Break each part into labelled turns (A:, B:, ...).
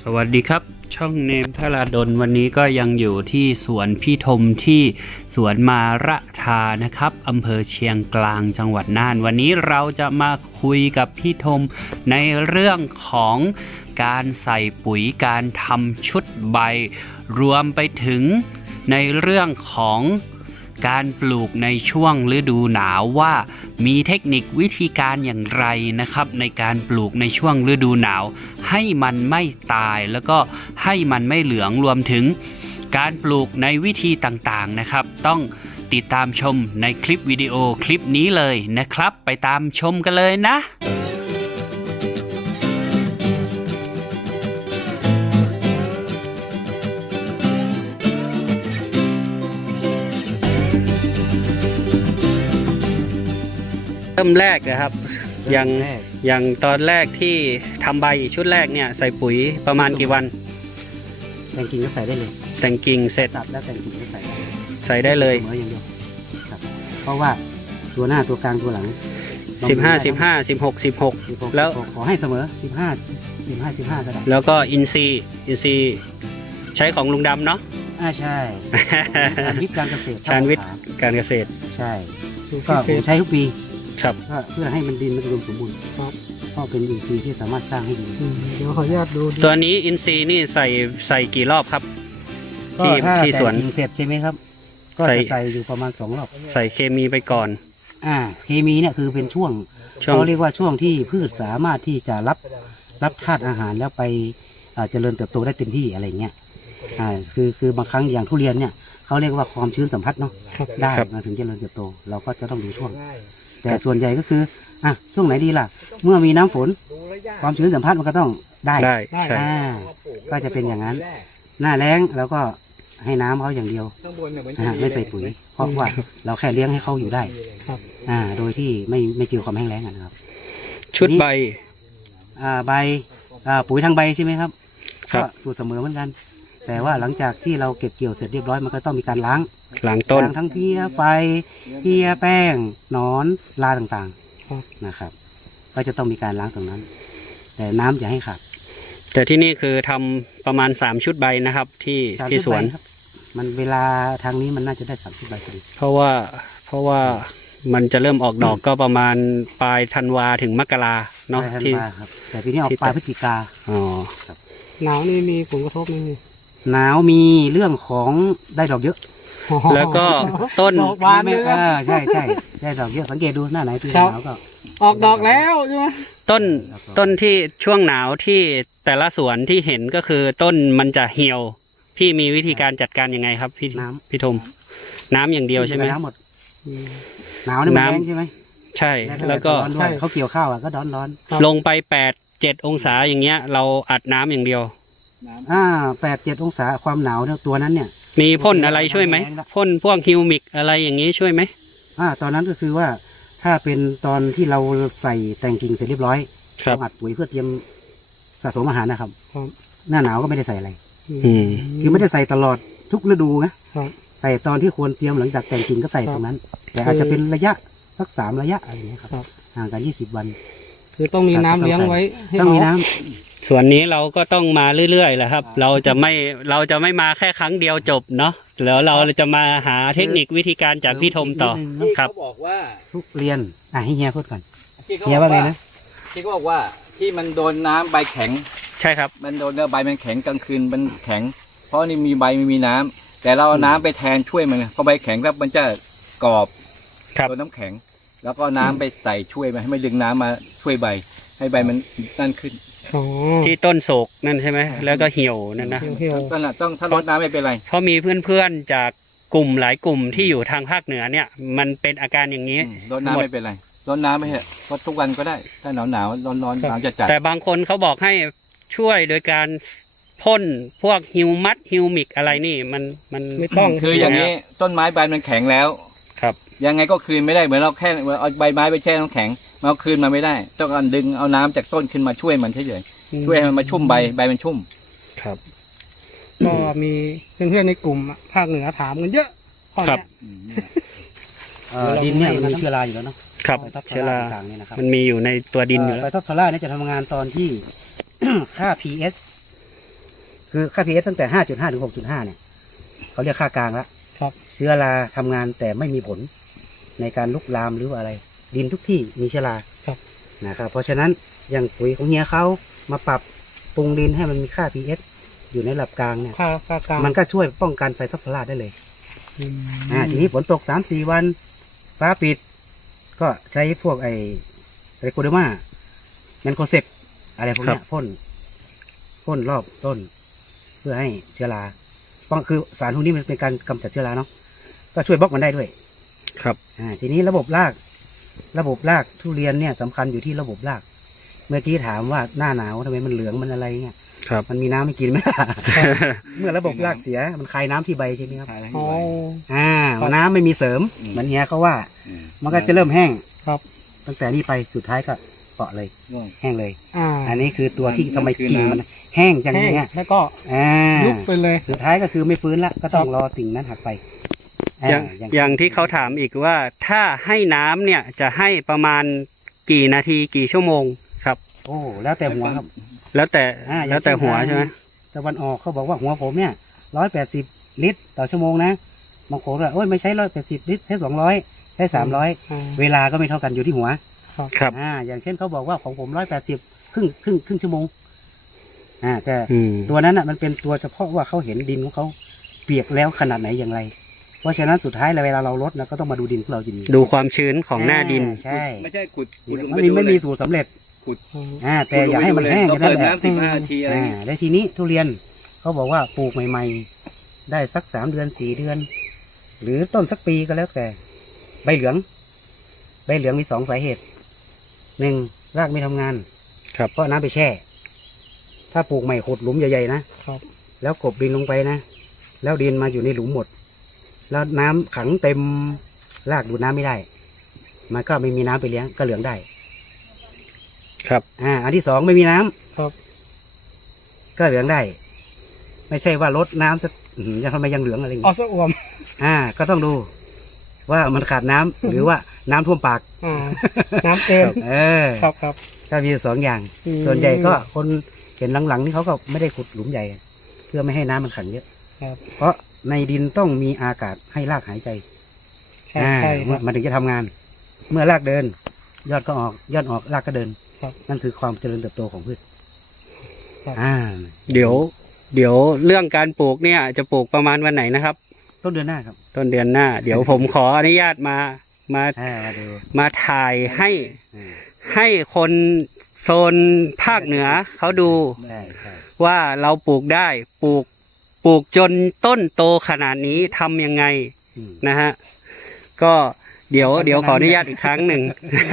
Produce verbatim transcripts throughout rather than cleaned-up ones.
A: วัสดีครับช่องเนมทราดลวันนี้ก็ยังอยู่ที่สวนพี่ธมที่สวนมาระทานะครับอำเภอเชียงกลางจังหวัดน่านวันนี้เราจะมาคุยกับพี่ธมในเรื่องของการใส่ปุ๋ยการทำชุดใบรวมไปถึงในเรื่องของการปลูกในช่วงฤดูหนาวว่ามีเทคนิควิธีการอย่างไรนะครับในการปลูกในช่วงฤดูหนาวให้มันไม่ตายแล้วก็ให้มันไม่เหลืองรวมถึงการปลูกในวิธีต่างๆนะครับต้องติดตามชมในคลิปวิดีโอคลิปนี้เลยนะครับไปตามชมกันเลยนะเริ่มแรกนะครับอย่างอย่างตอนแรกที่ทำใบชุดแรกเนี่ยใส่ปุ๋ยประมาณกี่วัน
B: แต่งกิ่งก็ใส่ได้เลย
A: แต่งกิ่งเสร็จ
B: ตัดแล้วแต่งกิ่งก็ใส่ได้
A: ใส่ได้เลย
B: เสมออย่างเดียวครับเพราะว่าตัวหน้าตัวกลางตัวหลัง
A: สิบห้าสิบห้าสิบหกสิบหกแล้ว
B: ขอให้เสมอสิบห้าสิบห้าสิบห้าก็ได้
A: แล้วก็อินซีอินซีใช้ของลุงดำเนาะ
B: อ่าใช่การวิทย์การเกษตร
A: การวิทย์การเกษตร
B: ใช่ก็ผมใช้ทุกปี
A: ครับ
B: เพื่อให้มันดินมันอุดมสมบูรณ์เพราะเป็นอินทรีย์ที่สามารถสร้างให้ดี
C: เดี๋ยวขออนุญาตดู
A: ตัวนี้อินทรีย์นี่ใส่ใส่กี่รอบครับ
B: ที่ที่สวนเสร็จใช่ไหมครับก็จะใส่อยู่ประมาณสองรอบ
A: ใส่เคมีไปก่อน
B: อ่าเคมีเนี่ยคือเป็นช่วงเขาเรียกว่าช่วงที่พืชสามารถที่จะรับรับธาตุอาหารแล้วไปเจริญเติบโตได้เต็มที่อะไรเงี้ยอ่าคือคือบางครั้งอย่างทุเรียนเนี่ยเขาเรียกว่าความชื้นสัมผัสเนาะได้มาถึงเจริญเติบโตเราก็จะต้องดูช่วงแต่ส่วนใหญ่ก็คืออ่ะช่วงไหนดีล่ะเมื่อมีน้ำฝนความชื้นสัมผัสมันก็ต้องได้
A: ได้
B: อ่าก็จะเป็นอย่างนั้นหน้าแล้งแล้วก็ให้น้ำเขาอย่างเดียวไม่ใส่ปุ๋ยเพราะว่าเราแค่เลี้ยงให้เขาอยู่ได้อ่าโดยที่ไม่ไม่เจอความแห้งแล้งนะครับ
A: ชุดใบ
B: อ่าใบอ่าปุ๋ยทางใบใช่ไหมครับก็สูตรเสมอเหมือนกันแต่ว่าหลังจากที่เราเก็บเกี่ยวเสร็จเรียบร้อยมันก็ต้องมีการล้าง
A: ล้างต้น
B: ล้างทั้งเพี้ยไฟเพี้ยแป้งหนอนลาต่างๆนะครับก็จะต้องมีการล้างตรงนั้นแต่น้ำอย่าให้ขาด
A: แต่ที่นี่คือทำประมาณสามชุดใบนะครับที่ที่สวน
B: มันเวลาทางนี้มันน่าจะได้สามชุดใบพอดี
A: เพราะว่าเพราะว่ามันจะเริ่มออกดอกก็ประมาณปลายธันวาถึงมกราเนาะที่
B: แต่ปีนี้ออกปลายพฤศจิกา
A: อ๋อ
C: หนาวนี่มีผลกระทบไหม
B: หนาวมีเรื่องของได้ดอกเยอะ
A: แล้วก็ต้น
C: ดอกบานเลยนะ
B: ใช่ใช่ได้ดอกเยอะสังเกตดูหน้าไหนปีหนาวก็
C: ออกดอกแล้วใช่ไหม
A: ต้นต้นที่ช่วงหนาวที่แต่ละสวนที่เห็นก็คือต้นมันจะเหี่ยวพี่มีวิธีการจัดการยังไงครับพี่พี่ธมน้ำอย่างเดียวใช่ไหม
B: น้ำหมดหนาวนี่มันแรงใช่ไหม
A: ใช่แล้วก็
B: เขาเกี่ยวข้าวอ่ะก็ร้อนร้อน
A: ลงไปแปดเจ็ดองศาอย่างเงี้ยเราอัดน้ำอย่างเดียว
B: อ่าแปดเจ็ดองศาความหนาวเนี่ยตัวนั้นเนี่ย
A: มีพ่นอะไรช่วยไหมพ่นพวกฮิวมิกอะไรอย่างนี้ช่วยไหม
B: อ่าตอนนั้นก็คือว่าถ้าเป็นตอนที่เราใส่แต่งกิ่งเสร็จเรียบร้อยเราอัดปุ๋ยเพื่อเตรียมสะสมอาหารนะครับหน้าหนาวก็ไม่ได้ใส่อะไรคือไม่ได้ใส่ตลอดทุกฤดูนะใส่ตอนที่ควรเตรียมหลังจากแต่งกิ่งก็ใส่ตรงนั้นแต่อาจจะเป็นระยะสักสามระยะอะไรอย่างนี้ครับห่างกันยี่สิบวัน
C: คือต้องมีน้ำเลี้ยงไว้
B: ต้องมีน้ำ
A: ส่วนนี้เราก็ต้องมาเรื่อยๆแหละครับเราจะไม่เราจะไม่มาแค่ครั้งเดียวจบเนาะแล้วเราจะมาหาเทคนิควิธีการจากพี่ธมต่อครับ
D: บอกว่า
B: ทุเรียนอ่ะให้เฮียพูดก่อนเฮียว่าไงนะ
D: ที่เขาบอกว่าที่มันโดนน้ำใบแข็ง
A: ใช่ครับ
D: มันโดนใบมันแข็งกลางคืนมันแข็งเพราะนี่มีใบไม่มีน้ำแต่เราเอาน้ำไปแทนช่วยมันพอใบแข็งแล้วมันจะกรอบโดนน้ำแข็งแล้วก็น้ำไปใส่ช่วยมันให้มันดึงน้ำมาช่วยใบให้ใบมันนั่นขึ้น
A: ที่ต้นโศกนั่นใช่ไหมแล้วก็เหี่ยวนั่นนะ
D: ต้องต้องถ้ารดน้ำไม่เป็นไร
A: เพราะมีเพื่อนๆจากกลุ่มหลายกลุ่มที่อยู่ทางภาคเหนือเนี่ยมันเป็นอาการอย่างนี้
D: รดน้ำไม่เป็นไรรดน้ำไม่เหรอเพราะทุกวันก็ได้ถ้าหนาวหนาวร้อนร้อนหนาวจัดจัด
A: แต่บางคนเขาบอกให้ช่วยโดยการพ่นพวกฮิวมัสฮิวมิกอะไรนี่มันมัน
C: ไม่ต้อง
D: คืออย่างนี้ต้นไม้ใบมันแข็งแล้ว
A: ครับ
D: ยังไงก็คืนไม่ได้เหมือนเราแค่เอาใบไม้ไปแช่น้ำแข็งมาคืนมาไม่ได้ต้องการดึงเอาน้ำจากต้นขึ้นมาช่วยมันเฉยๆช่วยให้มันมาชุ่มใบใบมันชุ่ม
A: ครับ
C: ก็มีเพื่อนๆในกลุ่มภาคเหนือถามกันเยอะ
A: ครับ
B: ดินเนี่ยมันมีเชื้อราอยู่แล้วเนาะ
A: ครับเชื้อรามันมีอยู่ในตัวดินอยู่แล้ว
B: ไฟท็อปโซล่าเนี่ยจะทำงานตอนที่ค่า พี เอชคือค่า พี เอช ตั้งแต่ ห้าจุดห้า ถึง หกจุดห้า เนี่ยเขาเรียกค่ากลางแล้ว
C: ครับ
B: เชื้อราทำงานแต่ไม่มีผลในการลุกลามหรือว่าอะไร ดินทุกที่มีเชื้อรา
C: ครับ
B: นะครับเพราะฉะนั้นอย่างปุ๋ยของเฮียเขามาปรับปรุงดินให้มันมีค่า พี เอช อยู่ในระดับกลางเนี่ย
C: ค่าค่ากลาง
B: มันก็ช่วยป้องกันไฟท็อปฟลาได้เลย
C: อืม
B: อ่าทีนี้ฝนตก สามสี่ วันฟ้าปิด ก็ใช้พวกไอเรโคเดอร์มาแมนโคเซปอะไรพวกเนี้ยพ่นพ่นรอบต้น เพื่อให้เชื้อราป้องคือสารพวกนี้มันเป็นการกำจัดเชื้อราเนาะก็ช่วยบล็อกมันได้ด้วย
A: ครับ
B: อ่าทีนี้ระบบราก ระบบรากทุเรียนเนี่ยสำคัญอยู่ที่ระบบราก เมื่อกี้ถามว่าหน้าหนาวทำไมมันเหลืองมันอะไรเงี้ย
A: ครับ
B: มันมีน้ำไม่กินไหม เมื่อระบบรากเสียมันคายน้ำที่ใบใช่ไหมครับ
C: อ๋อ
B: อ่า
C: ครับ
B: น้ำไม่มีเสริม
D: อืม
B: เหมือนเฮียเขาว่า
D: อืม
B: มันก็จะเริ่มแห้ง
C: ครับ
B: ตั้งแต่นี้ไปสุดท้ายก็เปาะเลย
D: ร่วง
B: แห้งเลย
C: อ่า
B: อันนี้คือตัวที่
D: มัน
B: ทำไม
D: คือ
B: กิ่ง
D: น้ำ
B: มันแห้งจัง
C: แห้ง
B: เงี้ย
C: แล้วก็
B: อ่า
C: ยุบไปเลย
B: สุดท้ายก็คือไม่ฟื้นละก็ต้องรอสิ่งนั้นหักไป
A: อย่างอย่างที่เขาถามอีกว่าถ้าให้น้ำเนี่ยจะให้ประมาณกี่นาทีกี่ชั่วโมงครับ
B: โอ้แล้วแต่หัวครับ
A: แล้วแต่
B: อ่า
A: แล้วแต่หัวใช่ไหม
B: ตะวันออกเขาบอกว่าหัวผมเนี่ยร้อยแปดสิบลิตรต่อชั่วโมงนะบางคนว่าโอ้ยไม่ใช้ร้อยแปดสิบลิตรใช้สองร้อยใช้สามร้อย
C: อ่า
B: เวลาก็ไม่เท่ากันอยู่ที่หัว
A: ครับ
B: อ่าอย่างเช่นเขาบอกว่าของผมร้อยแปดสิบครึ่งครึ่งครึ่งชั่วโมงอ่าแต่
A: อืม
B: ตัวนั้นอ่ะมันเป็นตัวเฉพาะว่าเขาเห็นดินของเขาเปียกแล้วขนาดไหนอย่างไร เพราะฉะนั้นสุดท้ายแล้วเวลาเราลดนะก็ต้องมาดูดินของเราจริง
A: ดูความชื้นของหน้าดิน
B: ใช่
D: ไม่ใช่ขุดขุดลง
B: มั
D: ไป
B: นมี
D: ดู
B: ไม่
D: เล
B: มี
D: ย
B: สูตรสำเร็จ
C: อืม
B: อ่าแต่อย่าให้มันแห้ง
D: เรา
B: แค่
D: เปิ
B: นั้
D: ด
B: นแหละ
D: น้ำสิบห้านาทีอะไร
B: อ่า
D: อย่างงี้
B: แล้วทีนี้ทุเรียนเขาบอกว่าปลูกใหม่ ๆ ได้สักสามเดือนสี่เดือน หรือต้นสักปีก็แล้วแต่ ใบเหลือง ใบเหลืองมีสองสาเหตุหนึ่งรากไม่ทำงาน
A: ครับ
B: เพราะน้ำไปแช่ ถ้าปลูกใหม่ขุดหลุมใหญ่ๆนะครับ แล้วกบดินลงไปนะ แล้วดินมาอยู่ในหลุมหมด แล้วน้ำขังเต็มรากดูดน้ำไม่ได้ มันก็ไม่มีน้ำไปเลี้ยงก็เหลืองได้
A: ครับ
B: อ่า อันที่สองไม่มีน้ำ
C: ครับ
B: ก็เหลืองได้ ไม่ใช่ว่าลดน้ำสักอื้อหือยังทำไมยังเหลืองอะไรอย่าง
C: เอา
B: เงี้ย
C: ซะอวม
B: อ่า ก็ต้องดู ว่ามันขาดน้ำ หรือว่าน้ำท่วมปาก
C: อ่า น้ำเกิน
B: เออ
C: ครับครับ
B: ก็มีสองอย่าง
C: อืม
B: ส่วนใหญ่ก็คนเห็นหลังๆนี่เขาก็ไม่ได้ขุดหลุมใหญ่ เพื่อไม่ให้น้ำมันขังเยอะ
C: ครับ
B: เพราะในดินต้องมีอากาศให้รากหายใจ
C: ใช่
B: อ่า
C: ใช่ค
B: เมื่
C: รั
B: อบ มันถึงจะทำงาน เมื่อรากเดิน ยอดก็ออก ยอดออกรากก็เดิน
C: ครับ
B: นั่นคือความเจริญเติบโตของพืช
C: ครับ
B: อ่า
A: เดี๋ยว เดี๋ยวเรื่องการปลูกเนี่ยจะปลูกประมาณวันไหนนะครับ
B: ต้นเดือนหน้าครับ
A: ต้นเดือนหน้า เดี๋ยวผมขออนุญาตมามา
B: อ่ามาดู
A: มาถ่ายให้
B: อ่า
A: ให้คนโซนภาคเหนือเขาดู
B: ใช่ใช่
A: ว่าเราปลูกได้ปลูกปลูกจนต้นโตขนาดนี้ทำยังไง
B: อืม
A: นะฮะก็เดี๋ยวเดี๋ยวขออนุญาตอีกครั้งหนึ่ง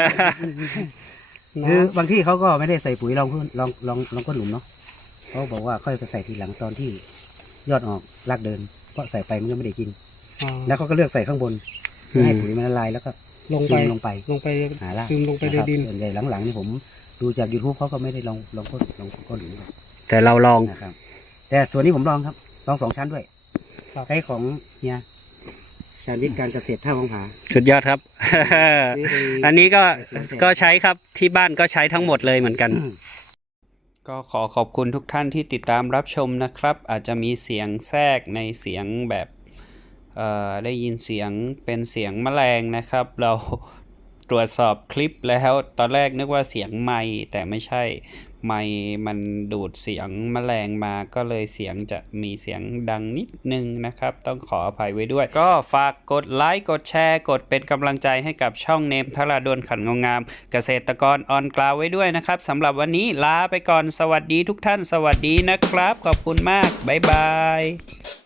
B: คือบางที่เขาก็ไม่ได้ใส่ปุ๋ยลองพื้นลองลองลองก้นหลุมเนาะเขาบอกว่าค่อยไปใส่ทีหลังตอนที่ยอดออกรากเดินเพราะใส่ไปมันก็ไม่ได้กิน
C: อ่า
B: แล้วเขาก็เลือกใส่ข้างบนเพื่อให้ปุ๋ยมันละลายแล้วก็
C: ลง
B: ซึ
C: ไป
B: มลงไป
C: ลงไป
B: หาราก
C: ซึมลงไปใน
B: นะครับ
C: ดิน
B: ส่วนใหญ่หลังๆนี่ผมดูจาก YouTube เขาก็ไม่ได้ลองลองก้นลองก้นหลุมกัน
A: แต่เราลอง
B: นะครับ แต่ส่วนนี้ผมลองครับลองสองชั้นด้วย
C: ครับ
B: ใช้ของเนี่ยชาญวิทย์การเกษตรท่าวังผา
A: สุดยอดครับ
B: ซื้อไป
A: อันนี้ก็
B: ไปสวนเสร็จ
A: ก็ใช้ครับที่บ้านก็ใช้ทั้งหมดเลยเหมือนกัน ก็ขอขอบคุณทุกท่านที่ติดตามรับชมนะครับ อาจจะมีเสียงแทรกในเสียงแบบเอ่อได้ยินเสียงเป็นเสียงแมลงนะครับ เราตรวจสอบคลิปแล้วตอนแรกนึกว่าเสียงไมค์แต่ไม่ใช่ไมค์มันดูดเสียงแมลงมาก็เลยเสียงจะมีเสียงดังนิดนึงนะครับ ต้องขออภัยไว้ด้วย ก็ฝากกดไลค์กดแชร์กดเป็นกำลังใจให้กับช่องเนมธราดลขันงงามเกษตรกรออนกราวไว้ด้วยนะครับสำหรับวันนี้ลาไปก่อนสวัสดีทุกท่านสวัสดีนะครับ ขอบคุณมากบ๊ายบาย